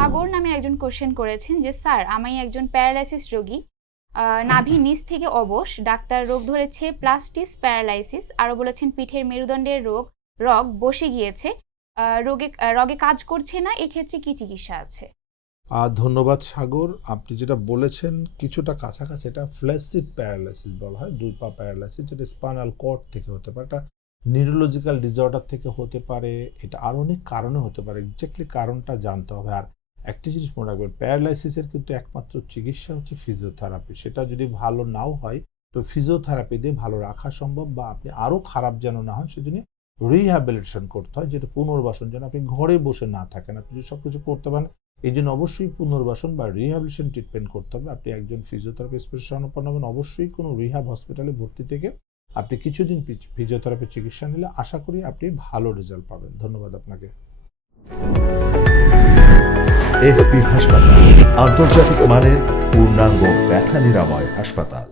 সাগর নামের একজন কোশ্চেন করেছেন যে স্যার আমি একজন প্যারালাইসিস রোগী, নাভির নিচ থেকে অবশ, ডাক্তার রোগ ধরেছে প্লাস্টিস প্যারালাইসিস, আরও বলেছেন পিঠের মেরুদণ্ডের রগ বসে গিয়েছে, রগে কাজ করছে না, এক্ষেত্রে কি চিকিৎসা আছে? ধন্যবাদ সাগর। আপনি যেটা বলেছেন কিছুটা কাছাকাছি, এটা ফ্ল্যাসিড প্যারালাইসিস বলা হয়, দুই পা প্যারালাইসিস, যেটা স্পাইনাল কর্ড থেকে হতে পারে, এটা নিউরোলজিক্যাল ডিসঅর্ডার থেকে হতে পারে, এটা আরও অনেক কারণে হতে পারে। এক্স্যাক্টলি কারণটা জানতে হবে। আর একটা জিনিস মনে রাখবেন, প্যারালাইসিসের কিন্তু একমাত্র চিকিৎসা হচ্ছে ফিজিওথেরাপি। সেটা যদি ভালো নাও হয় তো ফিজিওথেরাপি দিয়ে ভালো রাখা সম্ভব, বা আপনি আরও খারাপ যেন না হন সেজন্য রিহ্যাবিলিটেশন করতে হয়, যেটা পুনর্বাসন, যেন আপনি ঘরে বসে না থাকেন। আপনি যদি সব কিছু করতে পারেন, এই জন্য অবশ্যই পুনর্বাসন বা রিহ্যাবিলিটেশন ট্রিটমেন্ট করতে হবে। আপনি একজন ফিজিওথেরাপি স্পেশালিস্ট শরণাপন্ন হবেন, অবশ্যই কোনো রিহ্যাব হসপিটালে ভর্তি থেকে আপনি কিছুদিন ফিজিওথেরাপি চিকিৎসা নিলে আশা করি আপনি ভালো রেজাল্ট পাবেন। ধন্যবাদ আপনাকে। এসপি হাসপাতাল, আন্তর্জাতিক মানের পূর্ণাঙ্গ ব্যথা নিরাময় হাসপাতাল।